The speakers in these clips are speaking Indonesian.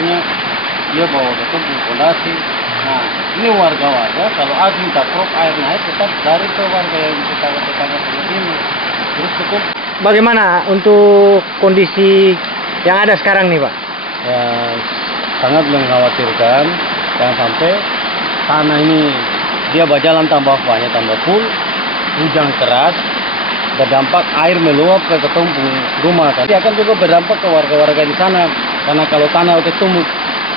maksudnya dia bawa beton fondasi. Nah, ini warga-warga kalau minta prop air naik tetap dari ke warga yang tetangga-tetangga seperti ini. Terus cukup. Bagaimana untuk kondisi yang ada sekarang nih Pak? Ya, sangat mengkhawatirkan jangan sampai tanah ini dia berjalan tambah banyak tambah full, hujan keras berdampak air meluap ke ketumpung rumah kan. Dia akan juga berdampak ke warga-warga di sana karena kalau tanah udah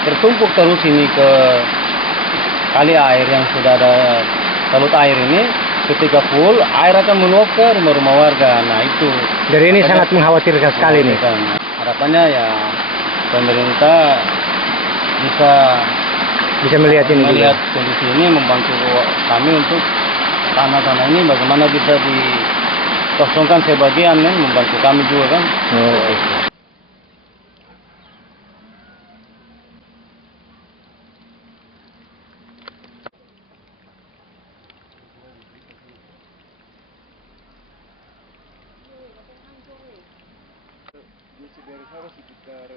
tertumpuk terus ini ke kali air yang sudah ada talut air ini, ketika full air akan meluap ke rumah-rumah warga. Nah itu. Jadi ini sangat mengkhawatirkan sekali nih. Harapannya ya pemerintah bisa melihat kondisi ini, membantu kami untuk tanah-tanah ini bagaimana bisa dikosongkan sebagian kan, membantu kami juga kan. Dari sana sekitar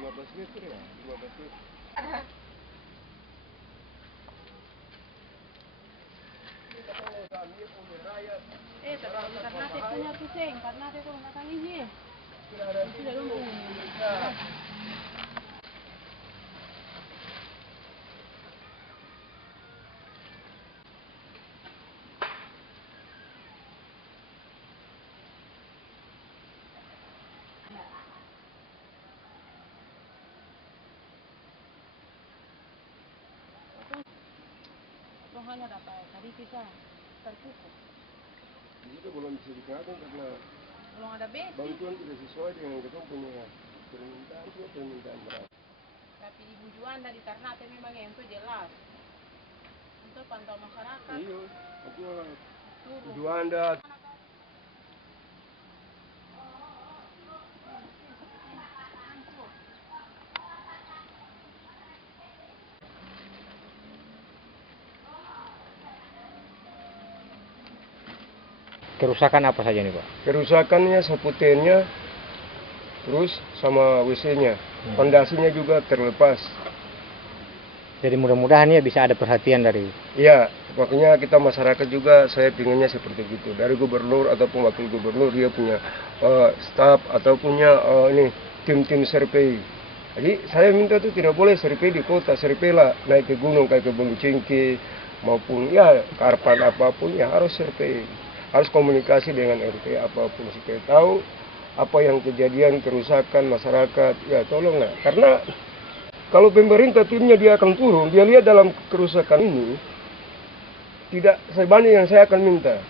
15 meter ya, 15 meter. Terlalu karena saya punya pusing, karena saya kalau makan ini sudah lumpuh. Hanya dapat tadi bisa tercukup. Itu belum bisa dikatakan karena Belum ada basic. bantuan tidak sesuai dengan kita punya permintaan berat. Tapi Ibu Juanda di Ternate memang yang itu jelas. Untuk pantau masyarakat. Iya, betul. Turun. Juanda. Kerusakan apa saja nih Pak? Kerusakannya sapu tennya, terus sama WC-nya, fondasinya juga terlepas. Jadi mudah-mudahan ya bisa ada perhatian dari. Iya, makanya kita masyarakat juga saya pinginnya seperti itu. Dari gubernur ataupun wakil gubernur dia punya staf atau punya ini tim-tim survei. Jadi saya minta tuh tidak boleh survei di kota, survei lah naik ke gunung kayak ke Bulu Cingki maupun ya Karpan apapun ya harus survei. Harus komunikasi dengan RT apapun supaya tahu apa yang kejadian kerusakan masyarakat. Ya tolonglah, karena kalau pemerintah timnya dia akan turun, dia lihat dalam kerusakan ini tidak sebanyak yang saya akan minta.